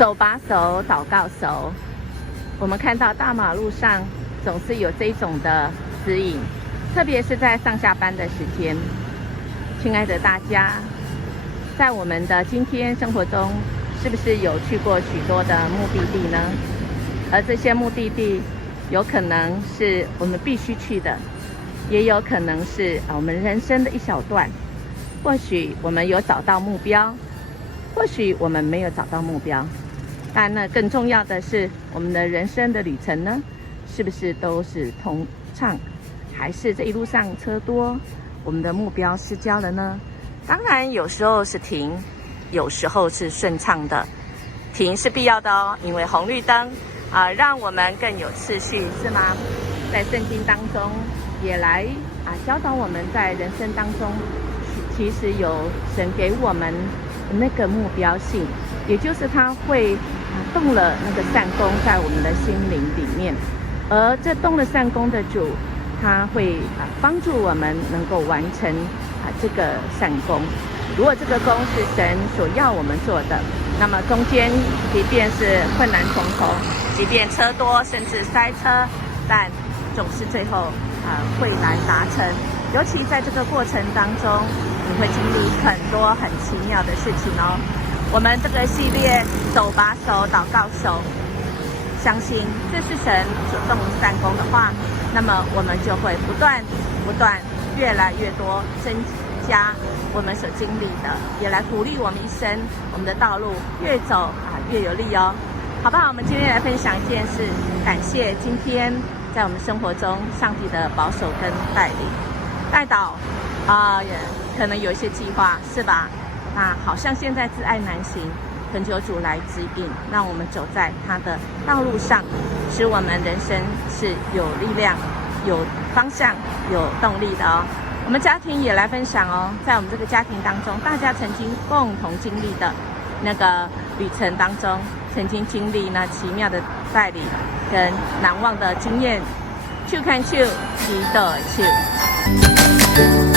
手把手，祷告手。我们看到大马路上总是有这种的指引，特别是在上下班的时间。亲爱的大家，在我们的今天生活中，是不是有去过许多的目的地呢？而这些目的地，有可能是我们必须去的，也有可能是我们人生的一小段。或许我们有找到目标，或许我们没有找到目标。但那更重要的是，我们的人生的旅程呢，是不是都是通畅，还是这一路上车多，我们的目标失焦了呢？当然，有时候是停，有时候是顺畅的。停是必要的哦，因为红绿灯让我们更有次序，是吗？在圣经当中也来教导我们，在人生当中，其实有神给我们那个目标性，也就是他会动了那个善功在我们的心灵里面，而这动了善功的主，他会帮助我们能够完成这个善功。如果这个功是神所要我们做的，那么中间即便是困难重重，即便车多甚至塞车，但总是最后会来达成。尤其在这个过程当中，你会经历很多很奇妙的事情哦。我们这个系列手把手祷告手，相信这是神所动善功的话，那么我们就会不断越来越多增加我们所经历的，也来鼓励我们一生，我们的道路越走越有力哦，好不好？我们今天来分享一件事，感谢今天在我们生活中上帝的保守跟带领。带导也可能有一些计划，是吧？那好像现在自爱难行，恳求主来指引，让我们走在他的道路上，使我们人生是有力量、有方向、有动力的哦。我们家庭也来分享哦，在我们这个家庭当中，大家曾经共同经历的那个旅程当中，曾经经历那奇妙的带领跟难忘的经验。手牵手，祈祷手。